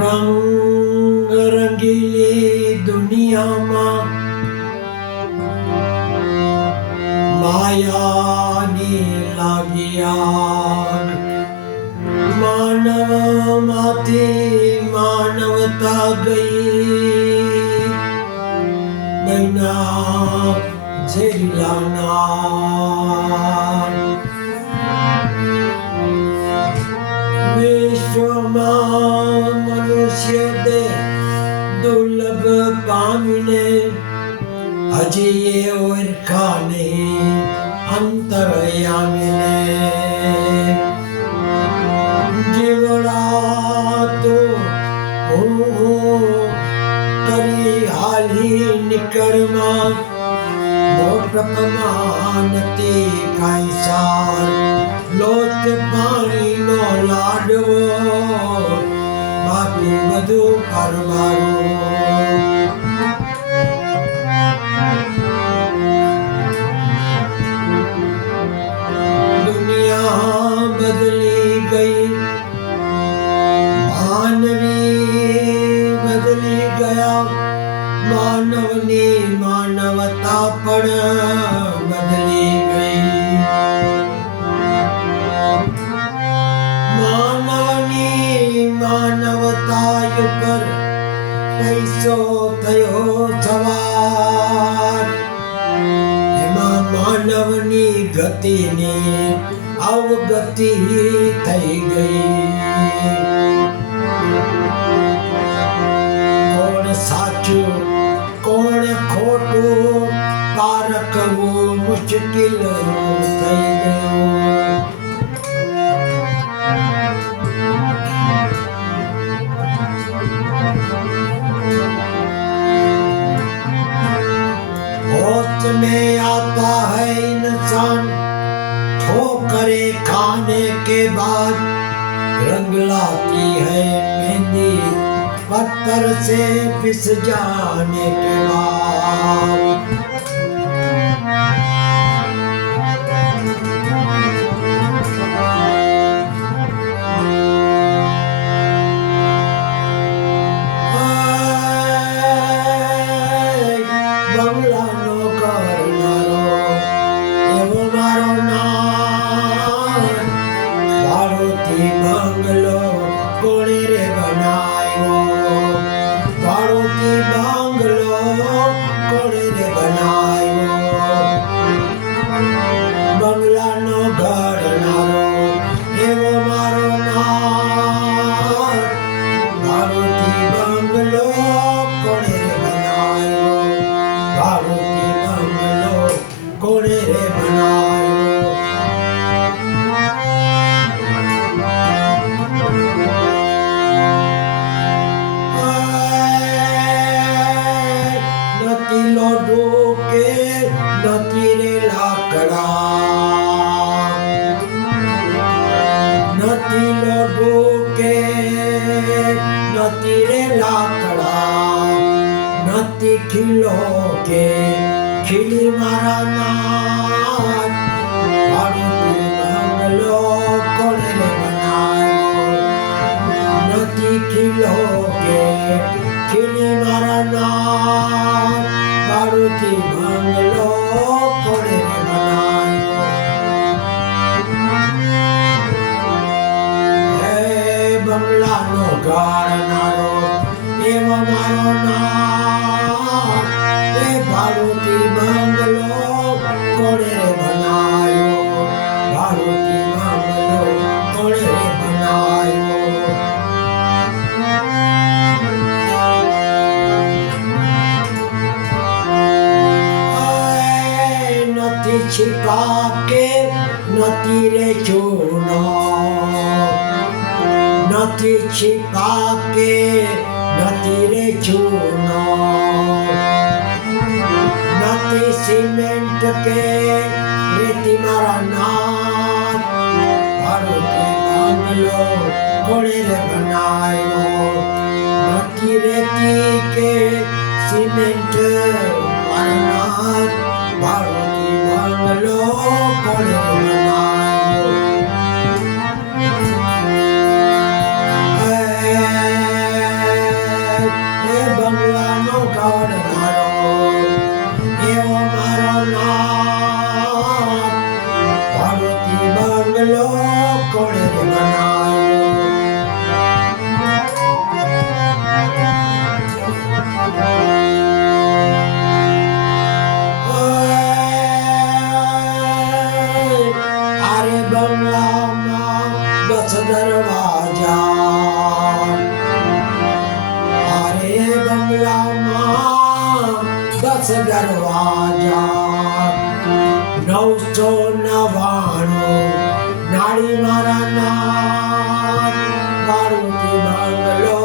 रंग रंगीली दुनिया में मायानी लागिया मानव माथे मानवता गई नैना झेलाना विश्व में मनुष्य दे दुर्लभ पामिने हजी ये और खाने अंतरयामिने जीवड़ा तो हो करी हाली निकरमा मोटपमानती कायसार लोट पानी नो लाडवो बाकी बधु परवारो बदली गई मानवी बदली गया मानवनी मानवता पण बदली गई मानवनी मानवता पर कैसो थयो सवार एमा मानवनी गतिनी अवगति थई गई कौन साचू कौन खोटू पारखवू मुश्किल थई गयो होश में आता है इंसान ठोकरे खाने के बाद रंग लाती है मेहंदी पत्थर से पिस जाने के बाद बंगला नो करनारो एवो मारो भारती बंगलो कोणे रे बनायो भारती बंगलो कोणे रे बनायो बंगला नो घरनारो एवो मारो नाम भारती बंगलो कोणे रे बनायो भारती बंगलो कोणे रे बनायो खिलो के खिली मारा नाच भारती बंगलो कोणे रे बनायो नदी खिलो के खिली मारा नाच भारती बंगलो कोणे रे बनायो हे बंगला नो गारनारो एवो मारो नाच भारती बंगलो कोणे रे बनायो भारती बंगलो कोणे रे बनायो नती छिपा के नती रे चूनो नती छिपा के नती रे चूनो नती सीमेंट के रेती मारा नाच भारती बंगलो कोणे रे बनायो नती रेती के દરવાજા 999 નાળી મારા નાથ મારુતિ બંગલો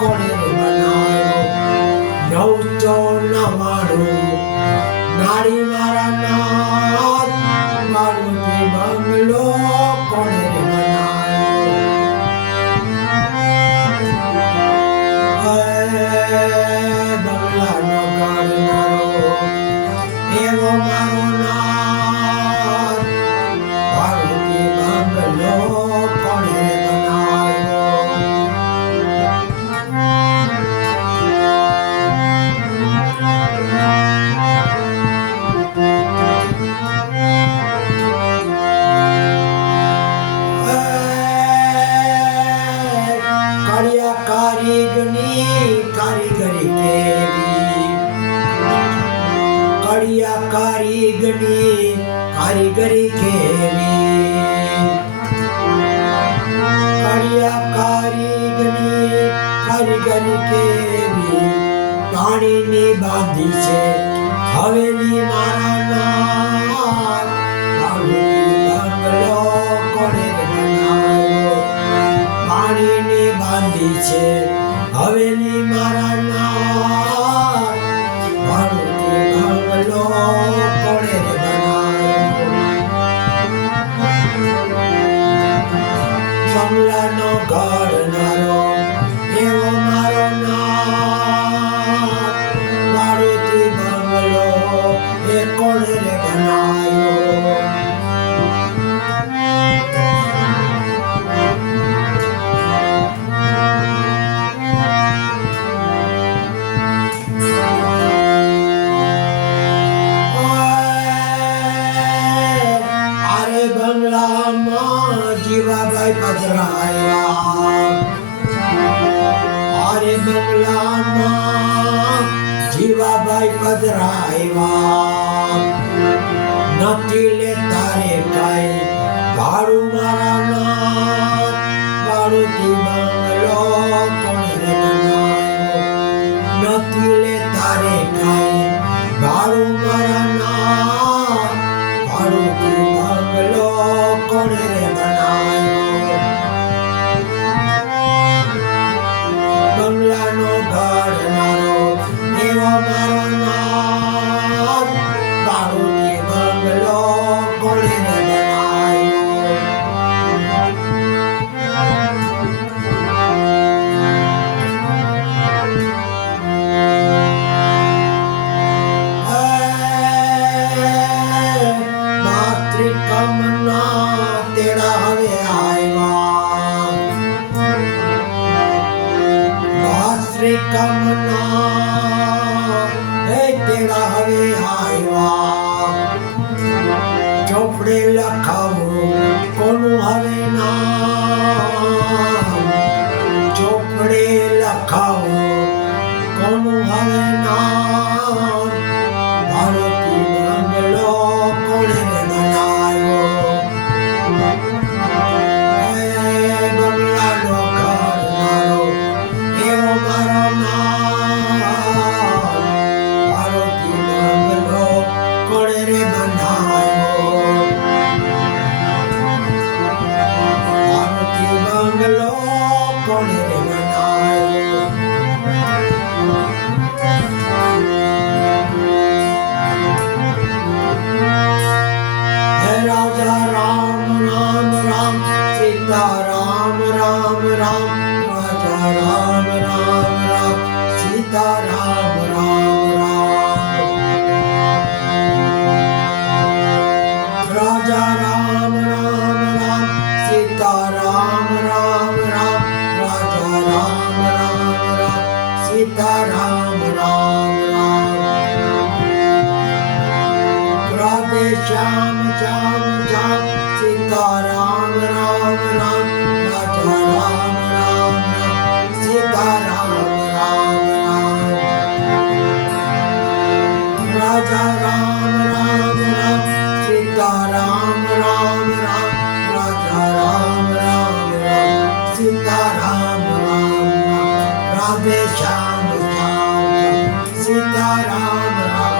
કોણે બનાવ્યો 999 નાળી મારા નાથ મારુતિ બંગલો કોણે બંગલાનો ગાળનારો એવો મારો નાથ મારુતિ બંગલો કોણે બનાવ્યો કાળિયા કારીગરની કારીગરી કેવી કાળિયા કારીગરની કારીગરી કેવી કાળિયા કારીગરની કારીગરી કેવી પાણીની બાંધી છે હવેલી મારા નાથ મારુતિ બંગલો કોણે બનાવ્યો પાણીની બાંધી છે હવેલી મારા નાથ મારુતિ બંગલો કોણે બનાવ્યો બંગલાનો ગાળનારો એવો મારો નાથ મારુતિ બંગલો એ કોણે બનાવ્યો અરે બંગલામાં જીવાભાઈ પધરાયા અરે બંગલામાં જીવાભાઈ પધરાયા નથી લેતા રે કઈ ભાડું મારા નાથ મારુતિ બંગલો કોણે બનાવ્યો નથી લેતા રે કઈ ભાડું મારા નાથ મારુતિ બંગલો કોણે બનાવ્યો બંગલાનો ગાળનારો એવો મારો નાથ મારુતિ બંગલો કોણે બનાવ્યો માતૃકમના તેડા હવે આવ્યા માતૃકમના તેડા હવે આવ્યા ચોપડે લખાવું કોનું હવે નામ ચોપડે લખાવું કોનું હવે નામ મારુતિ બંગલો કોણે બનાવ્યો બંગલાનો ગાળનારો એવો મારો નાથ મારુતિ બંગલો કોણે બનાવ્યો મારુતિ બંગલો કોણે બનાવ્યો રાજા રામ રામ રામ સીતા રામ રામ રામ રાજા રામ રામ રામ સીતા રામ રામ રામ રાજા રામ રામ રામ સીતા રામ રામ રામ રાજા રામ રામ રામ સીતા રામ રામ રામ રાધે શ્યામ શ્યામ શ્યામ સીતા રામ રામ રામ રાજા રામ રામ રામ સીતા રામ રામ રામ રાજા રામ રામ રામ સીતા રામ રામ રામ રાજા રામ રામ રામ સીતા રામ રામ રામ રાધે શ્યામ શ્યામ સીતા રામ રામ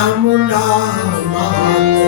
चामुंडा माता